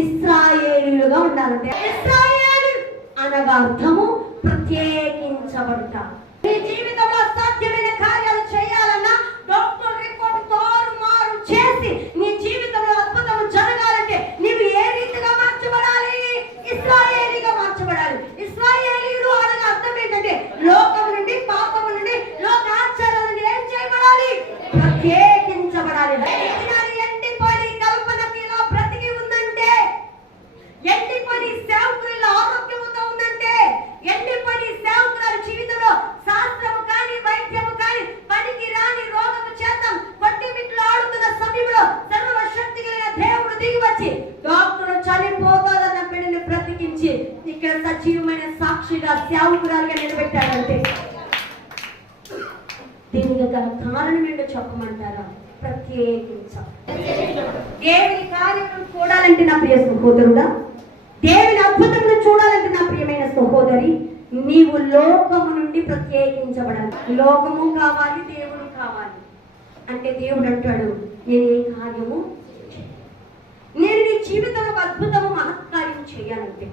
ఇశ్రాయేలీయులుగా ఉండాలంటే. ఇశ్రాయేలు అనగా అర్థము ప్రత్యేకించబడుట. నీ జీవితంలో అసాధ్యమైన కార్యాలు చేయాలన్నా, డాక్టర్ రిపోర్ట్ తారుమారు చేసి నీ జీవితంలో అద్భుతం జరగాలంటే నీవు ఏ రీతిగా మార్చబడాలి? ఇశ్రాయేలీగా మార్చబడాలి. ఇశ్రాయేలీయులు అనగా అర్థం ఏంటంటే లోకం నుండి, పాపం నుండి, లోక ఆచారాల నుండి ఏం చేయబడాలి? ప్రత్యేకించబడాలి. ఎండిపోయి కల్పనకి ఇలా బ్రతికి ఉందంటే, ఎండిపోయి సేవకుల ఆరోగ్యంతో ఉందంటే, ఎండిపోయి సేవకుల జీవితంలో శాస్త్రము కానీ వైద్యము కానీ పనికి రాని రోగము చేతం కొట్టిమిట్లు ఆడుతున్న సమయంలో సర్వశక్తి కలిగిన దేవుడు దిగి వచ్చి డాక్టర్ చనిపోతాదన్న బిడ్డని బ్రతికించి ఇక్కడ సజీవమైన సాక్షిగా సేవకురాలుగా నిలబెట్టాడంటే దీనికి గల కారణం ఏంటో చెప్పమంటారా? దేవుని కార్యములను చూడాలంటే నా ప్రియ సహోదరుడా, దేవుని అద్భుతములను చూడాలంటే నా ప్రియమైన సహోదరి, నీవు లోకము నుండి ప్రత్యేకించబడాలి. లోకము కావాలి, దేవుడు కావాలి. అంటే దేవుడు అంటాడు, నేను ఏ కార్యము, నేను నీ జీవితంలో అద్భుతము మహత్కార్యం చేయాలంటే,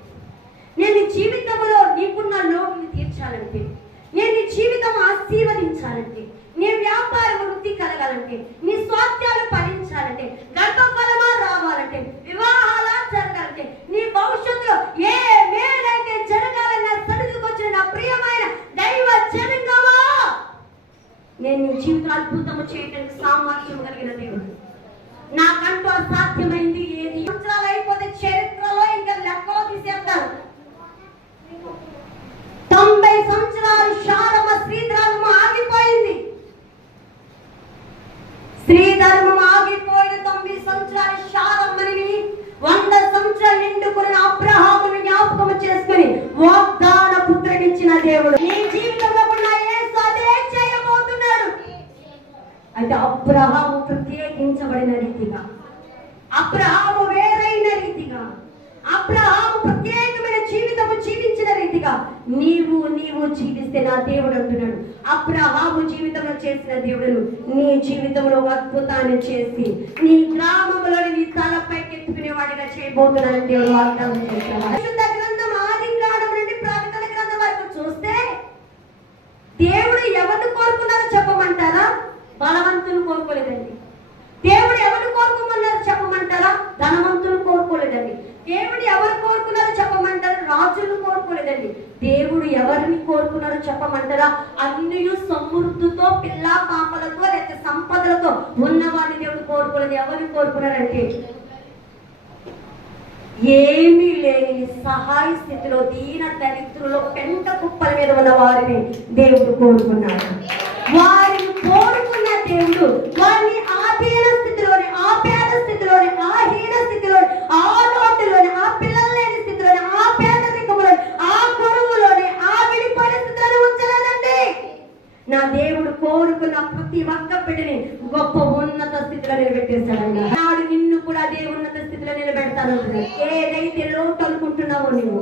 నేను నీ జీవితంలో నీకున్న లోటుని తీర్చాలంటే, నేను నీ జీవితం ఆశీర్వదించాలంటే, నీ వ్యాపార వృద్ధి కలగాలంటే, నీ స్వాస్థ్యాలు ఫలించాలంటే, గర్భఫలమా రావాలంటే, వివాహాల జరగాలంటే, నీ భవిష్యత్తులో ఏ మేలైతే జరగాలన్న సరిదికొచ్చిన నా ప్రియమైన దైవ జనగమా, నేను నీ జీవితం అద్భుతము చేయడానికి సామర్థ్యం కలిగిన దేవుడు. నాకంటూ అసాధ్యమైంది ఏది? సంవత్సరాలు అయిపోతే చరిత్రలో ఇంకా లెక్కలో తీసేస్తారు. 90 సంవత్సరాలు శారమ శ్రీధర్మం ఆగిపోయింది. శ్రీధర్మం ఆగిపోయిన 9 సంవత్సరాలు శారమ్మని 100 సంవత్సరాలు నిండుకున్న అబ్రహామును జ్ఞాపకం చేసుకుని వాగ్దాన పుత్రుడిచ్చిన దేవుడు నీ జీవితంలో కూడా యేసు అదే చేయబోతున్నాడు. అయితే అబ్రహాము ప్రత్యేకించబడిన రీతిగా, అబ్రహాము వేరైన రీతిగా, అబ్రహాము ప్రత్యేకమైన జీవితము జీవించిన రీతిగా నీవు జీవిస్తే నా దేవుడు అంటున్నాడు, అబ్రహాము జీవితంలో చేసిన దేవుడు నీ జీవితంలో అద్భుతాన్ని చేసి నీ గ్రామంలో నీ తలపైకి ఎత్తుకునేవాడిగా చేయబోతున్నాడు దేవుడు వాగ్దానం చేశాడు. పరిశుద్ధ గ్రంథం ఆది కాండం నుండి ప్రకటన గ్రంథం వరకు చూస్తే దేవుడు ఎవరిని కోరుకున్నారో చెప్పమంటారా? బలవంతులు కోరుకోలేదండి. దేవుడు ఎవరు కోరుకోమన్నారో చెప్పమంటారా? ధనవంతులు కోరుకోలేదండి. దేవుడు ఎవరు కోరుకున్నారో చెప్పమంటారా? రాజులు కోరుకోలేదండి. దేవుడు ఎవరిని కోరుకున్నారో చెప్పమంటారా? అన్ని సమృద్ధితో, పిల్ల పాపలతో, లేక సంపదలతో ఉన్నవాడిని దేవుడు కోరుకోలేదు. ఎవరిని కోరుకున్నారంటే ఏమీ లేని సహాయ స్థితిలో, దీన దరిద్రులో, పెంట కుప్పల మీద ఉన్న వారిని దేవుడు కోరుకున్నాడు. వారిని కోరుకున్న దేవుడు వారిని ఆధీన స్థితిలోని, ఆపేద స్థితిలోని, ఆహీన స్థితిలోని, ఆ లోటులోని, ఆ పిల్లలు లేని స్థితిలోని, ఆ పేదరికంలోని, ఆ గొడవలోని, ఆ విడిపోయిన స్థితిలోని ఉంచలేదండి. నా దేవుడు కోరుకున్న ప్రతి ఒక్క బిడ్డని గొప్ప ఉన్నత స్థితిలో నిలబెట్టేశాడండి. నాడు నిన్ను కూడా అదే ఉన్నత స్థితిలో నిలబెడతాను. ఏదైతే లోటు అనుకుంటున్నావో నువ్వు,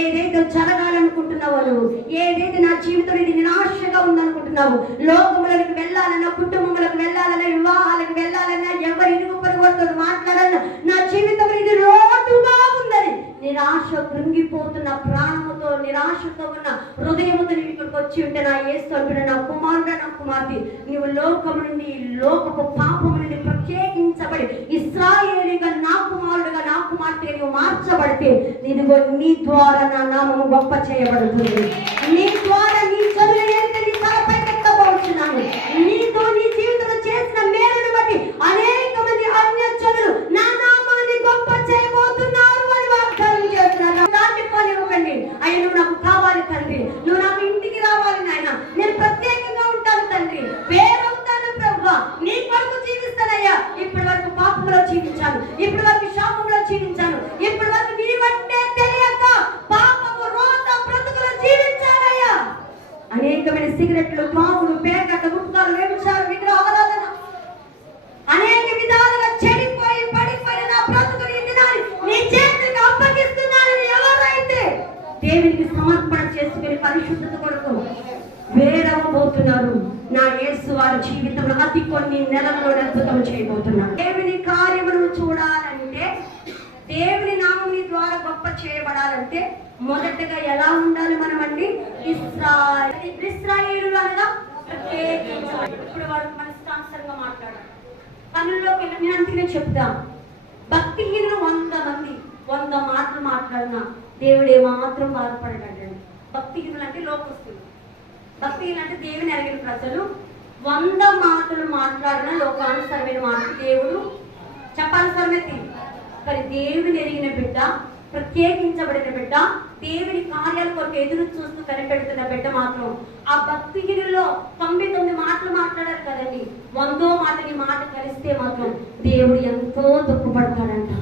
ఏదైతే జరగాలనుకుంటున్నావో నువ్వు, ఏదైతే నా జీవితం ఇది నిరాశగా ఉందనుకుంటున్నావు, లోకములకు వెళ్ళాలన్నా, కుటుంబములకు వెళ్ళాలన్నా, వివాహాలకు వెళ్ళాలన్నా, ఎవరి ఇరుగు పొరుగుతో మాట్లాడాలన్నా, నా జీవితం ఇది లోటుగా ఉందని నిరాశ కృంగిపోతున్న ప్రాణముతో, నిరాశతో ఉన్న హృదయముతో నీవు ఇక్కడికి వచ్చి ఉంటే నా యేసు అంటున్నా, నా కుమారుడు, నా కుమార్తె, నీవు లోకము నుండి, లోకపు పాపము నుండి ప్రత్యేకించబడి ఇశ్రాయేలీగా, నా కుమారుడుగా, నా కుమార్తెగా నీవు మార్చబడితే నీదిగో నీ ద్వారా నా నామము గొప్ప చేయబడుతుంది. నీ ద్వారా నీ చదువు నీ తలపై పెట్టబోతున్నాను. నీతో నీ జీవితంలో చేసిన మేలును బట్టి అనేక మంది అన్యజనులు నా నామాన్ని గొప్ప చేయబోతున్నారు అని వాగ్దానం చేస్తున్నారు. దాటిపోనివ్వకండి. అయ్యా, నువ్వు నాకు కావాలి తండ్రి, నువ్వు నాకు ఇంటికి రావాలి నాయన, నేను ప్రత్యేకంగా ఉంటాను తండ్రి, వేరవుతాను ప్రభువా, నీ కొరకు జీవిస్తానయ్యా. ఇప్పటి వరకు పాపంలో జీవించాను, ఇప్పటి వరకు శాపంలో జీవించాను, ఇప్పటి వరకు నీ బట్టే తెలియక పాపము రోత బ్రతుకులో జీవించానయ్యా. అనేకమైన సిగరెట్లు, పాములు, పేకట, గుట్కాలు, వ్యభిచారం, విగ్రహ ఆరాధన, అనేక విధాలుగా చెడిపోయి పడిపోయిన నా బ్రతుకుని నీ చేతికి అప్పగిస్తున్నానని ఎవరైతే దేవునికి సమర్పణ చేసుకుని పరిశుద్ధత కొరకు వేరవబోతున్నారు, నా యేసు వారి జీవితంలో అతి కొన్ని నెలల్లో అద్భుతం చేయబోతున్నారు. దేవుని కార్యమును చూడాలంటే దేవుని గొప్ప చేయబడాలంటే మొదటగా ఎలా ఉండాలి మనం అండి? ఇశ్రాయేలు అనగా ప్రత్యేకించబడి. ఇప్పుడు వారు మనస్తానుసరంగా మాట్లాడారు. పనుల్లోకి వెళ్ళి నేను అందుకనే చెప్తాను, భక్తిహీనులు 100 మంది 100 మాటలు మాట్లాడినా దేవుడు ఏమాత్రం బాధపడడండి. భక్తిహీనులు అంటే లోకస్తులు, భక్తిహీనులు అంటే దేవుని ఎరిగిన ప్రజలు. 100 మాటలు మాట్లాడిన లోకానుసరమైన మాటలు దేవుడు చెప్పానుసరమే తీరు. కానీ దేవుని ఎరిగిన బిడ్డ, ప్రత్యేకించబడిన బిడ్డ, దేవుని కార్యాల కొరకు ఎదురు చూస్తూ కనిపెడుతున్న బిడ్డ మాత్రం ఆ భక్తిహీనుల్లో 99 మాటలు మాట్లాడారు కదండి, 100వ మాటని మాట కలిస్తే మాత్రం దేవుడు ఎంతో దుఃఖపడతాడంట.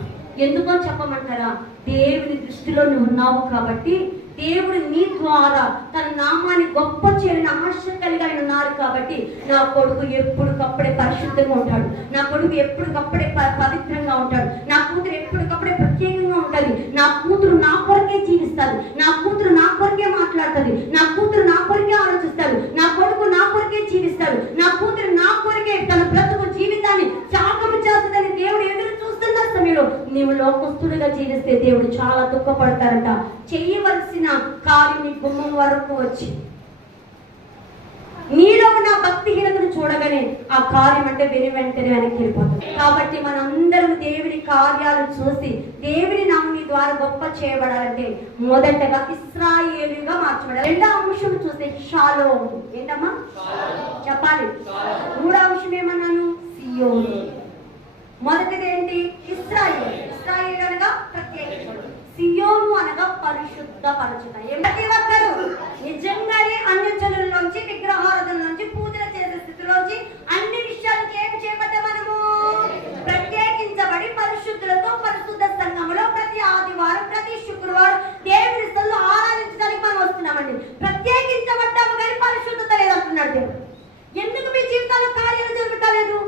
ఎందుకో చెప్పమంటారా? దేవుని దృష్టిలో నువ్వు ఉన్నావు కాబట్టి, దేవుడు నీ ద్వారా తన నామాన్ని గొప్ప చేయాలని ఆశ కలిగి ఆయన ఉన్నారు కాబట్టి, నా కొడుకు ఎప్పటికప్పుడే పరిశుద్ధంగా ఉంటాడు, నా కొడుకు ఎప్పటికప్పుడే పవిత్రంగా ఉంటాడు, నా కూతురు ఎప్పటికప్పుడే ప్రత్యేకంగా ఉంటుంది, నా కూతురు నా కొరకే జీవిస్తాడు, నా కూతురు నా కొరకే మాట్లాడుతుంది, నా కూతురు నా కొరకే ఆలోచిస్తాడు, నా కొడుకు నా కొరకే జీవిస్తాడు, నా కూతురు నా కొరకే తన బ్రతుకు జీవితాన్ని త్యాగం చేస్తుందని దేవుడు ఎదురు చూస్తున్న సమయంలో నీవు లోకస్తుడిగా జీవిస్తే దేవుడు చాలా దుఃఖపడతారంట. చేయవలసిన కార్యం నీ గుమ్మం వరకు వచ్చి నీలో ఉన్న భక్తిహీనతను చూడగానే ఆ కార్యం అంటే వెంటనే వెనక్కి వెళ్ళిపోతుంది. కాబట్టి మనందరం దేవుని కార్యాలు చూసి దేవుని నామం ద్వారా గొప్ప చేయబడాలంటే మొదటగా ఇశ్రాయేలుగా మార్చబడాలి. రెండో అంశం చూస్తే షాలోమ్. ఏంటమ్మా చెప్పాలి? మూడో అంశం ఏమన్నాను? సియోను. మొదటిది ఏంటి? ఇశ్రాయేలు. ఇశ్రాయేలు అనగా ప్రత్యేకించబడు, సియోను అనగా పరిశుద్ధపరచుట. ప్రతి ఒక్కరు నిజంగానే అన్యజనుల నుంచి, విగ్రహారాధన నుంచి, పూజలు చేసే స్థితిలోంచి అన్ని విషయాలకి ఏం చేయబడ్డా మనము ప్రత్యేకించబడి పరిశుద్ధులతో పరిశుద్ధ సంఘములో ప్రతి ఆదివారం ప్రతి శుక్రవారం దేవుని స్థలంలో ఆరాధించడానికి మనం వస్తున్నామండి. ప్రత్యేకించబడ్డాము కానీ పరిశుద్ధత లేదంటున్నాడు దేవుడు. ఎందుకు మీ జీవితాల్లో కార్యాలు జరుగుతలేదు?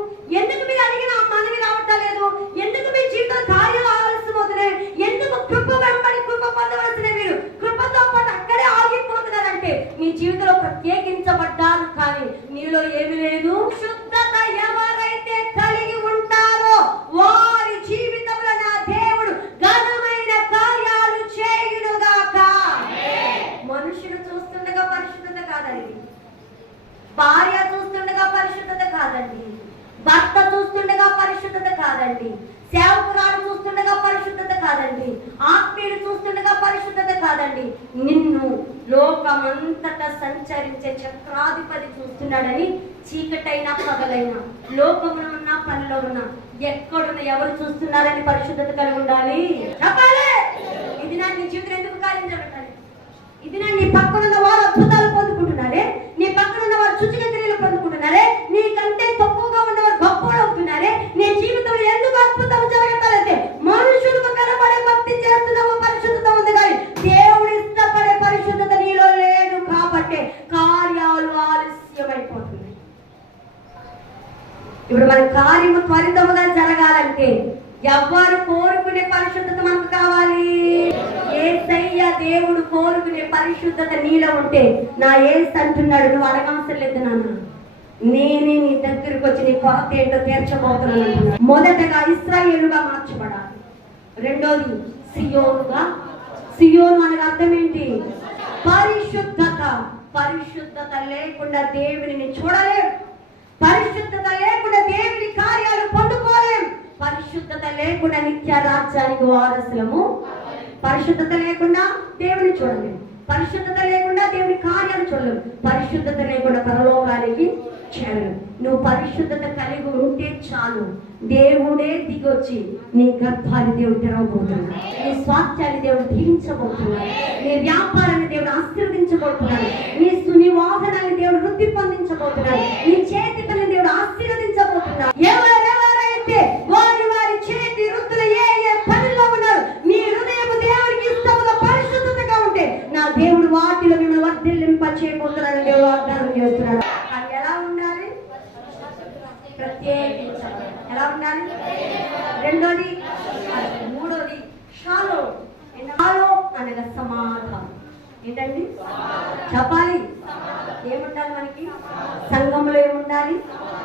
ఎందుకు మీరు అడిగిన మనవి రావట్లేదు? ఎందుకు మీ జీవితంలో కార్యాలు ఆలస్యమవుతున్నాయి? ఎందుకు కృప వెంబడి కృప పొందవలసిన మీరు కృపతో పాటు అక్కడే ఆగిపోతున్నారంటే మీ జీవితంలో ప్రత్యేకించబడ్డారు కానీ మీలో ఏమి లేదు. శుద్ధత ఎవరైతే కలిగి ఉంటారో వారి జీవితంలో నా దేవుడు ఘనమైన కార్యాలు చేయునుగాక. మనుషులు చూస్తుండగా పరిశుద్ధత కాదండి, భార్య చూస్తుండగా పరిశుద్ధత కాదండి, భర్త చూస్తుండగా పరిశుద్ధత కాదండి, సేవకురాలు చూస్తుండగా పరిశుద్ధత కాదండి, ఆత్మీయుడు చూస్తుండగా పరిశుద్ధత కాదండి, నిన్ను లోకమంతటా సంచరించే చక్రాధిపతి చూస్తున్నాడని చీకటైనా పగలైనా, లోకంలో ఉన్న పనిలో ఉన్న ఎక్కడున్న ఎవరు చూస్తున్నారని పరిశుద్ధత కలిగి ఉండాలి. చెప్పాలి. ఇది నా నీ జీవితం ఎందుకు కార్యం జరుగుతుంది? ఇది నా నీ పక్కనున్న వారు అద్భుతాలు పొందుకుంటున్నారే, నీ పక్కనున్న వారు సూచక్రియలు పొందుకుంటున్నారే, నీకంటే తక్కువగా ఉన్నవారు గొప్పలు అవుతున్నారే, నీ జీవితంలో ఎందుకు అద్భుతం జరగట్లేదంటే మనుషులకు కనబడే భక్తి చేస్తున్నావు, పరిశుద్ధత ఉంది కానీ దేవుడు ఇష్టపడే పరిశుద్ధత నీలో లేదు కాబట్టి కార్యాలు ఆలస్యమైపోతున్నాయి. ఇప్పుడు మన కార్యము త్వరితముగా జరగాలంటే ఎవరు కోరుకునే పరిశుద్ధత మనకు కావాలి? యేసయ్య దేవుడు కోరుకునే పరిశుద్ధత నీలో ఉంటే నా యేసు అంటున్నాడు, నువ్వు అడగవసరం లేదు నాన్న, నేనే నీ దగ్గరకు వచ్చి నీ కొరత ఏంటో తీర్చబోతున్నాను. మొదటగా ఇశ్రాయేలుగా మార్చబడాలి. రెండోది సియోనుగా. సియోను అనగా అర్థం ఏంటి? పరిశుద్ధత. పరిశుద్ధత లేకుండా దేవుని చూడలేం, పరిశుద్ధత లేకుండా దేవుని కార్యాలు పొందుకోలేం, పరిశుద్ధత లేకుండా నిత్య రాజ్యానికి వారసులము. పరిశుద్ధత లేకుండా దేవుని చూడలేము, పరిశుద్ధత లేకుండా దేవుని కార్యాలు చూడలేము, పరిశుద్ధత లేకుండా పరలోకానికి చేరలేము. నువ్వు పరిశుద్ధత కలిగి ఉంటే చాలు, దేవుడే దిగొచ్చి నీ గర్భాన్ని దేవుడు తెరవబోతున్నాడు, నీ స్వాస్థ్యాన్ని దేవుడు దీవించబోతున్నాడు, నీ వ్యాపారాన్ని దేవుడు ఆశీర్వదించబోతున్నాడు, నీ వాహనాన్ని దేవుడు వృద్ధి పొందించబోతున్నాడు, నీ చేతి పని దేవుడు ఆశీర్వదించబోతున్నాడు. ఎవరెవరైతే వారి వారి చేతి వృత్తులు ఏ ఏ పనిలో ఉన్నారు, మీ హృదయం దేవుడికి ఇష్టముగా పరిశుద్ధతగా ఉంటే నా దేవుడు వాటిలో మిమ్మల్ని వర్ధిల్లింప చేయబోతున్నాడు, దేవుడు వాగ్దానం చేస్తున్నాడు. అది ఎలా ఉండాలి? ప్రత్యేకించాలి. ఎలా ఉండాలి? రెండోది. మూడోది షాలోమ్. షాలోమ్ అనగా సమాధానం. ఏంటండి? చెప్పాలి. ఏముండాలి మనకి? సంఘంలో ఏముండాలి?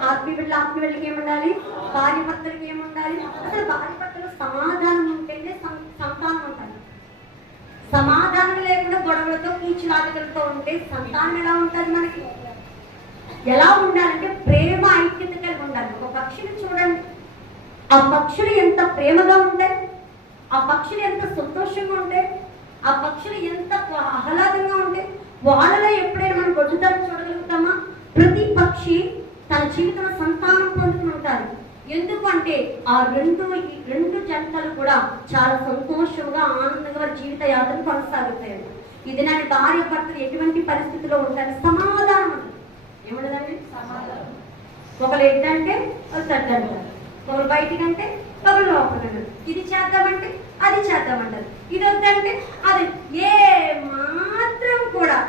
ఆత్మీయులకి ఏముండాలి? భార్య భర్తలకి ఏముండాలి? అసలు భార్య భర్తలు సమాధానం ఉంటేనే సంతానం ఉంటారు. గొడవలతో కీచులాటలతో ఉంటే సంతానం ఎలా ఉంటుంది మనకి? ఎలా ఉండాలంటే ప్రేమ ఐక్యత కలిగి ఉండాలి. ఒక పక్షిని చూడండి, ఆ పక్షులు ఎంత ప్రేమగా ఉంటాయి, ఆ పక్షులు ఎంత సంతోషంగా ఉంటాయి, ఆ పక్షులు ఎంత ఆహ్లాదంగా ఉంటాయి. వాళ్ళలో ఎప్పుడైనా మనం గొడ్డుతనం చూడగలుగుతామా? ప్రతి పక్షి తన జీవితంలో సంతానం పొందుతుంటారు. ఎందుకు అంటే ఆ రెండు జంటలు కూడా చాలా సంతోషంగా ఆనందంగా వారి జీవిత యాత్రను కొనసాగుతాయి. ఇది నాటి భార్య భర్తలు ఎటువంటి పరిస్థితిలో ఉంటారు? సమాధానం. ఏముండదండి సమాధానం. ఒకరు ఎద్దంటే వాళ్ళు తడ్డంటారు, ఒకరు బయటికంటే ఒకరు లోపల. ఇది చేద్దామంటే అది చేద్దామంటారు, ఇది వద్దంటే అది. ఏ మాత్రం కూడా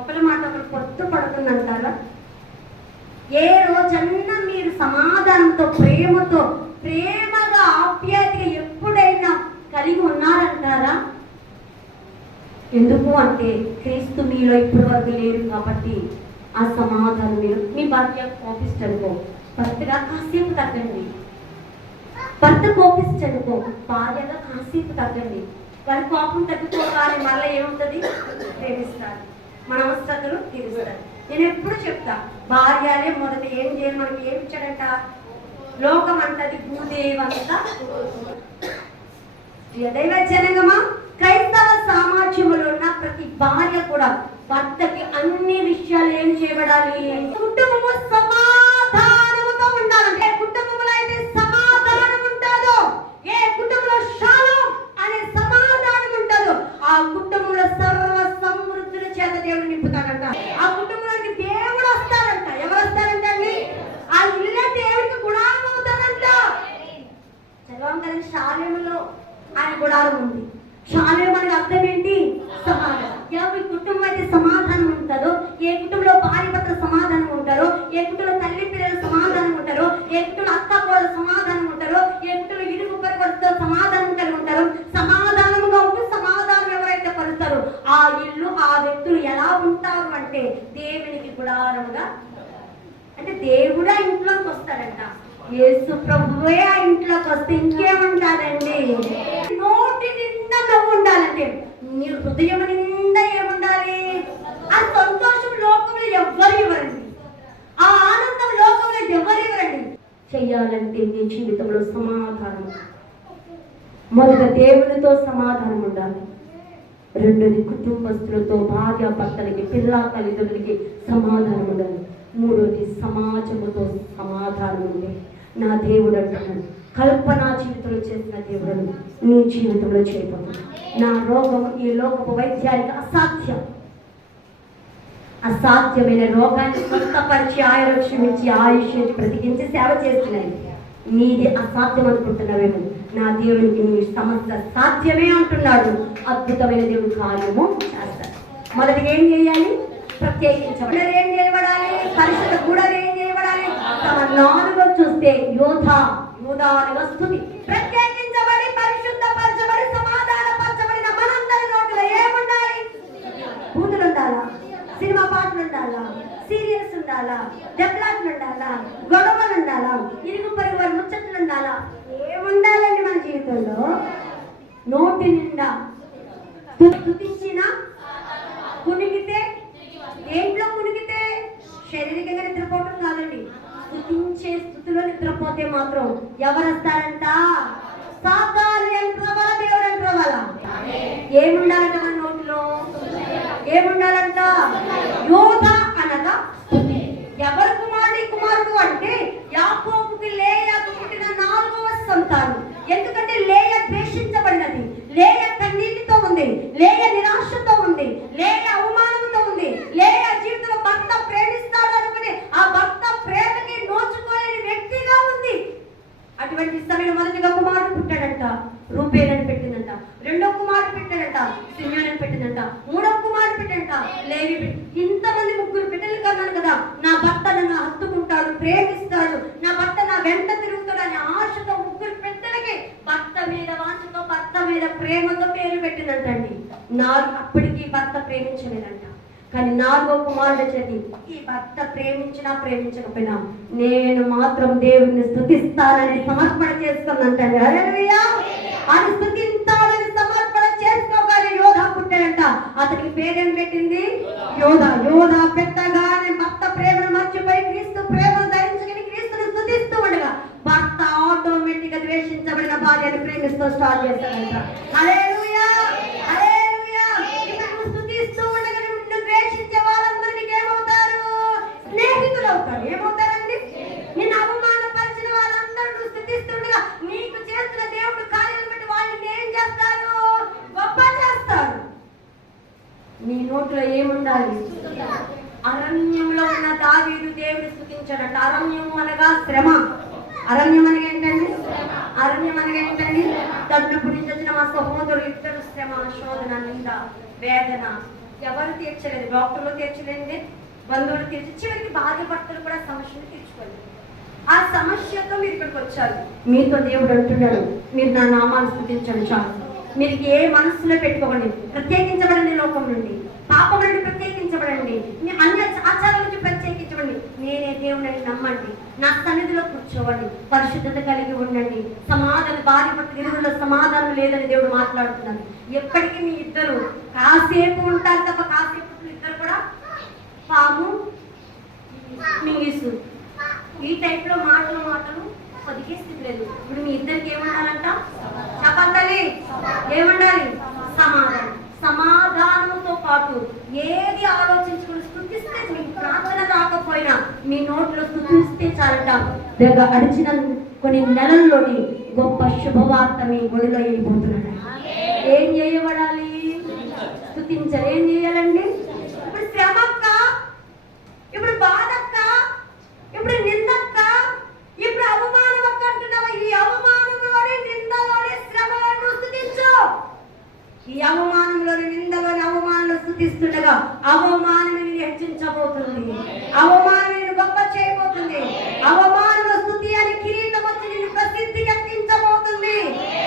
ఒకరి మాట ఒకరు పొత్తు పడుతుందంటారా? ఏ రోజన్నా మీరు సమాధానంతో ప్రేమగా ఆప్యాయతగా ఎప్పుడైనా కలిగి ఉన్నారంటారా? ఎందుకు అంటే క్రీస్తు మీలో ఇప్పటి వరకు లేరు కాబట్టి ఆ సమాధానం. మీరు మీ భార్య కోపిస్తనుకో, భర్తగా కాసేపు తగ్గండి. భర్త కోపిస్తనుకో, భార్యగా కాసేపు తగ్గండి. వారి కోపం తగ్గిపోగానే మళ్ళీ ఏముంటుంది? ప్రేమిస్తారు, మన అవసరాలు తీరుస్తారు. నేను ఎప్పుడు చెప్తా, భార్యలే మొదట ఏం చేయాలి, మనకి ఏమి ఇచ్చాడంట? లోకం అంటది భూదేవంతా. దైవ జనగమా, క్రైస్తవ సామాజ్యంలో ఉన్న ప్రతి భార్య కూడా భర్తకి అన్ని విషయాలు ఏం చేయబడాలి? కుటుంబము సమాధానముతో ఉండాలంటే కుటుంబంలో అయితే సమాధానం ఉంటుందో, ఏ కుటుంబంలో శాలం అనే సమాధానం ఉంటుందో ఆ కుటుంబంలో సర్వ సమృద్ధుల చేత దేవుడు నింపుతాడంట. ఆ కుటుంబానికి దేవుడు వస్తాడంట. ఎవరు వస్తారంట అండి? ఆ ఇల్లు దేవుడికి గుడారం అవుతాడంట. చదవం కదా, శాలేములో ఆయన గుడారం ఉంది. శాలేము అనేది అర్థం ఏంటి? సమాధానం. ఎవరి కుటుంబం అయితే సమాధానం ఉంటుందో, ఏ కుటుంబంలో భార్య భర్త సమాధానం ఉంటారో, ఏ కుటుంబంలో తల్లి పిల్లలు సమాధానం ఉంటారో, ఏ కుటుంబంలో అత్త కోడలు సమాధానం ఉంటారో, ఏ కుటుంబంలో ఇరుగు పొరుగుతో సమాధానం కలిగి ఉంటారో, సమాధానంగా ఉంటూ సమాధానం ఎవరైతే పరుస్తారో ఆ ఇల్లు ఆ వ్యక్తులు ఎలా ఉంటారు అంటే దేవునికి గుడారముగా. అంటే దేవుడా ఇంట్లోకి వస్తాడంట. యేసు ప్రభువే ఆ ఇంట్లోకి వస్తే ఇంకేముంటారండి? నోటి నిండా నవ్వు ఉండాలంటే నీ హృదయం నిండా ఏముండాలి? ఆ సంతోషం లోకంలో ఎవ్వరు ఇవ్వరండి, ఆ ఆనందం లోకంలో ఎవరు ఇవ్వరండి. చెయ్యాలంటే నీ జీవితంలో సమాధానం. మొదట దేవునితో సమాధానం ఉండాలి. రెండోది కుటుంబస్తులతో, భార్య భర్తలకి, పిల్ల తల్లిదండ్రులకి సమాధానం ఉండాలి. మూడోది సమాజముతో సమాధానం ఉంది. నా దేవుడు అంటున్నాడు, కల్పన జీవితంలో చేసిన దేవుడు నీ జీవితంలో చేయబోతున్నాడు. నా రోగం ఈ లోకపు వైద్యానికి అసాధ్యమైన రోగాన్ని స్వస్థపరిచి ఆయుష్యం ఇచ్చి ఆయుష్యాన్ని బ్రతికించి సేవ చేస్తున్నాయి. నీది అసాధ్యం అనుకుంటున్నావేమో, నా దేవుడికి నీ సమస్య సాధ్యమే అంటున్నాడు. అద్భుతమైన దేవుడు కార్యము చేస్తాడు. మొదటిగా ఏం చేయాలి? ప్రత్యేకించబడి ఏం చేయబడాలి? పరిశుద్ధ కూడా ఏం చేయబడాలి? తమ నాలుగో చూస్తే యూదానుగా స్తుతి. ప్రత్యేకించబడి పరిశుద్ధపరచబడి సమాధానపరచబడిన మనందరి నోటిలో ఏముండాలి? బూతులు ఉండాలా? సినిమా పాటలు ఉండాలా? సీరియల్స్ ఉండాలా? దెబ్బలాటలు ఉండాలా? గొడవలు ఉండాలా? ఇరుగు పొరుగు వారి ముచ్చట్లు ఉండాలా? ఏముండాలండి మన జీవితంలో? నోటి నిండా స్తుతించిన కునిగితే, దేంట్లో కునిగితే శారీరకంగా నిద్రపోవటం కాదండి, స్తుతించే స్థుతిలో నిద్రపోతే మాత్రం ఎవరు వస్తారంట? సాతాను యంత్రవల, దేవుడు యంత్రవల. ఏముండాలంట మన నోటిలో? ఏముండాలంట? యోధ అనగా ఎవరు కుమారుడు అంటే యాకోబుకి లేయాకు పుట్టిన 4వ సంతానం. ఎందుకంటే లేయ ద్వేషించబడినది, లేయ కన్నీటితో ఉంది, లేయ నిరాశతో ఉంది, లేయ అవమానంతో ఉంది, లేయ జీవితంలో భర్త ప్రేమిస్తాడు అనుకుని ఆ భర్త ప్రేమకి నోచుకోలేని వ్యక్తిగా ఉంది. అటువంటి సమయంలో మొదటిగా కుమారుడు పుట్టాడంట, రూపేనని పెట్టిందంట. రెండో కుమారుడు పెట్టాడంట, సిమ్యోనని పెట్టిందంట. మూడో కుమారుడు పెట్టాడంట, లేవి. ఇంతమంది ముగ్గురు బిడ్డలు కన్నాను కదా, నా భర్త నన్ను హత్తుకుంటాడు, ప్రేమిస్తాడు, నా భర్త నా వెంట తిరుగుతాడు అనే ఆశతో ముగ్గురు బిడ్డలకి భర్త మీద వాంఛతో, భర్త మీద ప్రేమతో పేరు పెట్టిందంటండి. అప్పటికి భర్త ప్రేమించలేదంట. కానీ 4వ కుమారుడు చేతి ఈ భర్త ప్రేమించినా ప్రేమించకపోయినా నేను మాత్రం దేవుడిని స్తుతిస్తానని సమర్పణ చేసుకుందంటండి. హల్లెలూయా. అని స్తుతించాలని సమర్పణ చేసుకోగానే యోధ పుట్టాడంట. అతనికి పేరేం నీ నోట్లో ఏముండాలి? అరణ్యంలో ఉన్న దావీదు దేవుడు స్తుతించాడట. అరణ్యం అనగా శ్రమ. అరణ్యం అనగా ఏంటండి? అరణ్యం అనగా ఏంటండి? తండ్రి నుంచి వచ్చిన మా సహోదరులు ఇద్దరు శ్రమ, శోధన, నింద, వేదన ఎవరు తీర్చలేదు. డాక్టర్లు తీర్చలేండి, బంధువులు తీర్చి, చివరికి భార్య భర్తలు కూడా సమస్యలు తీర్చుకోలేదు. ఆ సమస్యతో మీరు ఇక్కడికి వచ్చారు. మీతో దేవుడు అంటున్నాడు, మీరు నా నామాన్ని స్తుతించండి చాలు. మీరు ఏ మనస్సులో పెట్టుకోకండి. ప్రత్యేకించబడండి, లోకం నుండి పాపం నుండి ప్రత్యేకించబడండి, మీ అన్య ఆచారాల నుంచి ప్రత్యేకించబడండి. నేనే దేవుడిని నమ్మండి, నా సన్నిధిలో కూర్చోవండి, పరిశుద్ధత కలిగి ఉండండి. సమాధానం, భార్య భర్త ఇరువురిలో సమాధానం లేదని దేవుడు మాట్లాడుతున్నాడు. ఎప్పటికీ మీ ఇద్దరు కాసేపు ఉంటారు తప్ప కాసేపు ఇద్దరు కూడా పాము మింగిసు ఈ టైప్ లో మాటలు పదికే స్థితి లేదు. ఇప్పుడు మీ ఇద్దరికి ఏముండాలంట? చెప్పాలి, ఏముండాలి? సమాధానం. సమాధానంతో పాటు ఏది ఆలోచించుకుని స్తుతిస్తే, మీకు ప్రార్థన రాకపోయినా మీ నోట్లో స్తుతిస్తే చాలట. దగ్గర అడిచిన కొన్ని నెలల్లోని గొప్ప శుభవార్త మీ గుడిలో వెళ్ళిపోతున్నాడు. ఏం చేయబడాలి? స్తుతించాలి. ఏం చేయాలండి? ఇప్పుడు శ్రమక్క, ఇప్పుడు బాధక్క, ఇప్పుడు నిందక్క, ఇప్పుడు అవమానం అక్క అంటున్నావా? ఈ అవమానంలోనే, నిందలోనే, శ్రమలను స్తుతించు. ఈ అవమానంలోని, నిందలోని, అవమానంలో స్తుతిస్తుండగా అవమానం నిన్ను హెచ్చించబోతుంది. అవమానం నిన్ను గొప్ప చేయబోతుంది. అవమానంలో స్తుతి అని కిరీటం వచ్చి నిన్ను ప్రసిద్ధికి ఎక్కించబోతుంది.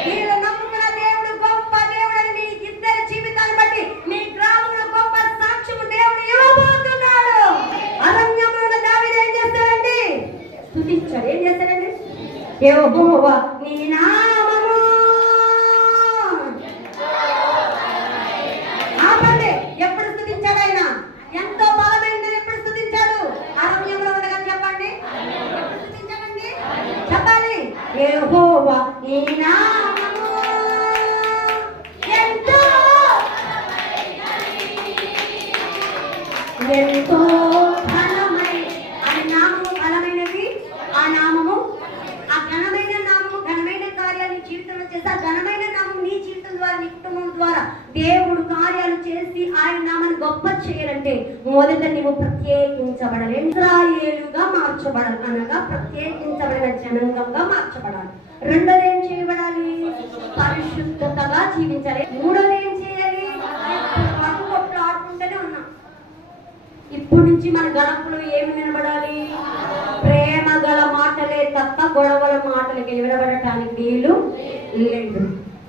మీరు నమ్ముకున్న దేవుడు గొప్ప దేవుడు అని మీ ఇద్దరి జీవితాన్ని బట్టి మీ గ్రామంలో గొప్ప సాక్ష్యము దేవుడు ఇవ్వబోతున్నాడు. అరణ్యంలో దావీదు ఏం చేస్తాడండి? స్తుతించాడు. ఏం చేస్తాడండి? యెహోవా నీ నామము. ఆపండి. ఎప్పుడు స్తుతించాడు ఆయన? ఎంతో బలమైనది ఎప్పుడు స్తుతించాడు? అరణ్యంలో ఉండగా. చెప్పండి, ఎప్పుడు స్తుతించాడండి? చెప్పాలి. యెహోవా నీ నామము ఎంతో ఎంతో ఘనమైన. ఆయన నామము బలమైనది. ఆ నామము, ఆ ఘనమైన నామము, ఘనమైన కార్యాలు నీ జీవితంలో చేసి, ఆ ఘనమైన నామం నీ జీవితం ద్వారా, నీ కుటుంబం ద్వారా దేవుడు కార్యాలు చేసి ఆయన నామాన్ని గొప్ప చేయాలంటే మొదట నీవు ప్రత్యేకించబడాలి. ఇశ్రాయేలుగా మార్చబడాలి, అనగా ప్రత్యేకించబడిన జనాంగంగా మార్చబడాలి. రెండోది ఏం చేయబడాలి? పరిశుద్ధతగా జీవించాలి. మూడోది ఏం చేయాలి? కొట్లు ఆడుకుంటూనే ఉన్నాం. ఇప్పుడు నుంచి మన గణపులు ఏమి వినబడాలి? ప్రేమ గల మాటలే తప్ప గొడవల మాటలకి వినబడటానికి వీలు లేదు.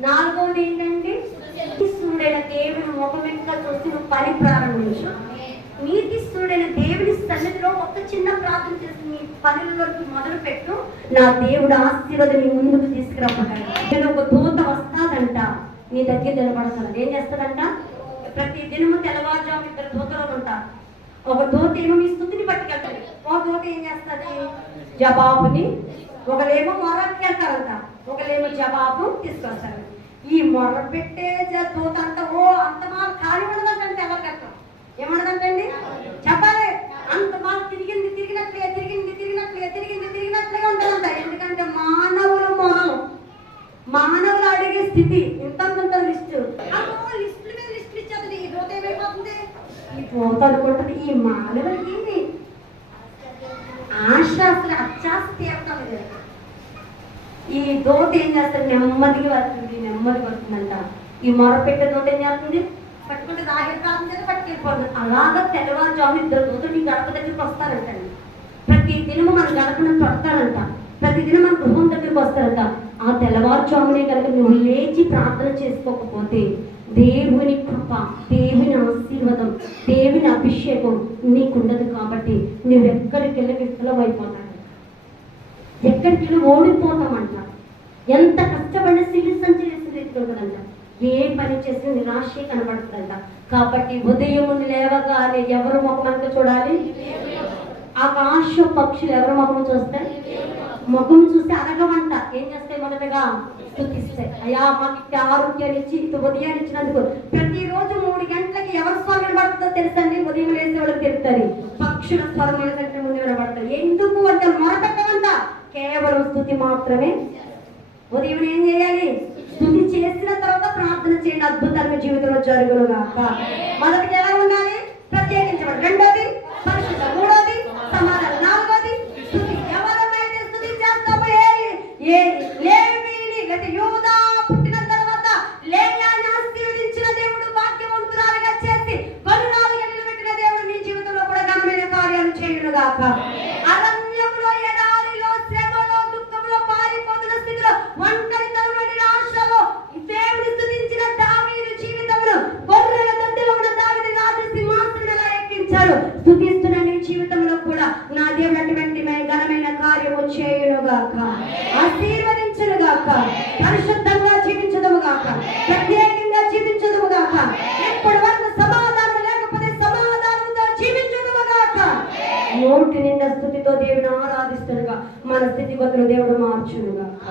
నాలుగోది ఏంటంటే, నీతిస్తుడైన దేవుని ముఖం వెనుక చూసి నువ్వు పని ప్రారంభించు. నీతిస్తుడైన దేవుని సన్నిధిలో ఒక చిన్న ప్రార్థన చేసి నీ పనులలోకి మొదలు పెట్టు. నా దేవుడు ఆశీర్వాదం నీ ముందుకు తీసుకురాబడ్డాడు. నేను ఒక దూత వస్తాదంట, నీ దగ్గర నిలబడతాడు. ఏం చేస్తాడంట? ప్రతి దినము తెల్లవారుజాము ఇద్దరు దూతలు ఉంటారు. ఒక దూత ఏమో మీ స్థుతిని పట్టుకెళ్తాడు, ఒక దూత ఏం చేస్తుంది? జవాబుని. ఒకలేమో మొర్రకెళ్తారంట, ఒకలేమో జవాబు తీసుకొస్తారు. ఈ మొర్ర పెట్టే దూత అంతా అంత మాల ఖాళీ ఉండదంటే ఎవరికట్టం ఏమన్నదంటండి? చెప్పాలి. అంత మాల తిరిగినట్లే ఉంటుందంట. ఎందుకంటే మానవులు అడిగే స్థితి ఇంత లిస్టు, లిస్టుల మీద లిస్టులు ఇచ్చేది. ఈ దూత ఏమైపోతుంది? ఈ దూత అనుకుంటుంది ఈ మానవులకి ఆశ, అసలు అత్యాశ తీరుతుంది. ఈ దూత ఏం చేస్తుంది? నెమ్మదిగా వస్తుందంట. ఈ మొరపెట్టే దూత ఏం చేస్తుంది? పట్టుకుంటే రాహే ప్రాంతం పట్టుకెళ్ళిపోతుంది. అలాగా తెల్లవారుజాము ఇద్దరు దూతలు ఈ గడప దగ్గరికి వస్తారంటండి. ప్రతి దినము మన గడపను పడతారంట, ప్రతి దినం మన గృహం దగ్గరికి వస్తారంట. ఆ తెల్లవారుజామునే కనుక నువ్వు లేచి ప్రార్థన చేసుకోకపోతే దేవుని కృప, దేవుని ఆశీర్వాదం, దేవుని అభిషేకం నీకుండదు. కాబట్టి నువ్వెక్కడికి వెళ్ళి విఫలమైపోతాడు, ఎక్కడికి వెళ్ళి ఓడిపోతామంట. ఎంత కష్టపడిన సిరి సంచి వేసి ఉంటుందంట. ఏ పని చేసి నిరాశే కనబడుతుందంట. కాబట్టి ఉదయం లేవగానే ఎవరు ముఖమంతా చూడాలి? ఆకాశ పక్షులు ఎవరు ముఖం చూస్తాయి? ముఖం చూస్తే అడగమంట. ఏం చేస్తాయి? మొదటగా స్తుతిస్తాయి. అయ్యా మాకు ఆరోగ్యాన్ని ఇచ్చి, ఉదయాన్ని ఇచ్చినందుకు. ప్రతిరోజు 3 గంటలకి ఎవరి స్వరం వినబడుతుందో తెలుసండి? ఉదయం లేసే వాళ్ళకి తెలుస్తుంది. పక్షుల స్వరం కంటే ముందు వినబడతాయి. ఎందుకు అంటే మొరపెట్టమంట కేవలం స్తుతి మాత్రమే ఉదయం ఏం చేయాలి? స్తుతి చేసిన తర్వాత ప్రార్థన చేయండి. అద్భుతంగా జీవితంలో జరుగును గాక. మొదటిది ఎలా ఉండాలి? ప్రత్యేకించబడి. రెండోది పరిశుద్ధం. మూడోది సమాధానం. నాలుగోది స్తుతి. ఎవరైతే స్తుతి చేస్తామో లేవీని లేక యూదా పుట్టిన తర్వాత లేయాని ఆశీర్వదించిన దేవుడు, భాగ్యవంతురాలుగా చేసి కరుణాలుగా నిలబెట్టిన దేవుడు మీ జీవితంలో కూడా ఘనమైన కార్యాలు చేయును గాక. అరణ్యంలో, ఎడారిలో, శ్రమలో, దుఃఖంలో, పారిపోతున్న స్థితిలో, ఒంటరితనంలో, నిరాశలో దేవుని స్తుతించిన దావీదు జీవితంలో గొర్రెల దొడ్డిలో ఉన్న దావీదుని రాజు సింహాసనం ఎలా ఎక్కించాడు. స్తుతిస్తున్న నీ జీవితంలో కూడా నా దేవుడు అటువంటి ఘనమైన కార్యము చేయును గాక. ఆశీర్వదించును గాక. పరిశుద్ధంగా జీవించదుము గాక. ప్రత్యేకంగా జీవించదుము గాక. ఎప్పటి వరకు సమాధానం లేకపోతే సమాధానంతో జీవించదుము గాక. నోటి నిండా స్తుతితో దేవుని ఆరాధిస్తునుగా మన స్థితిగతులు దేవుడు మార్చును గాక.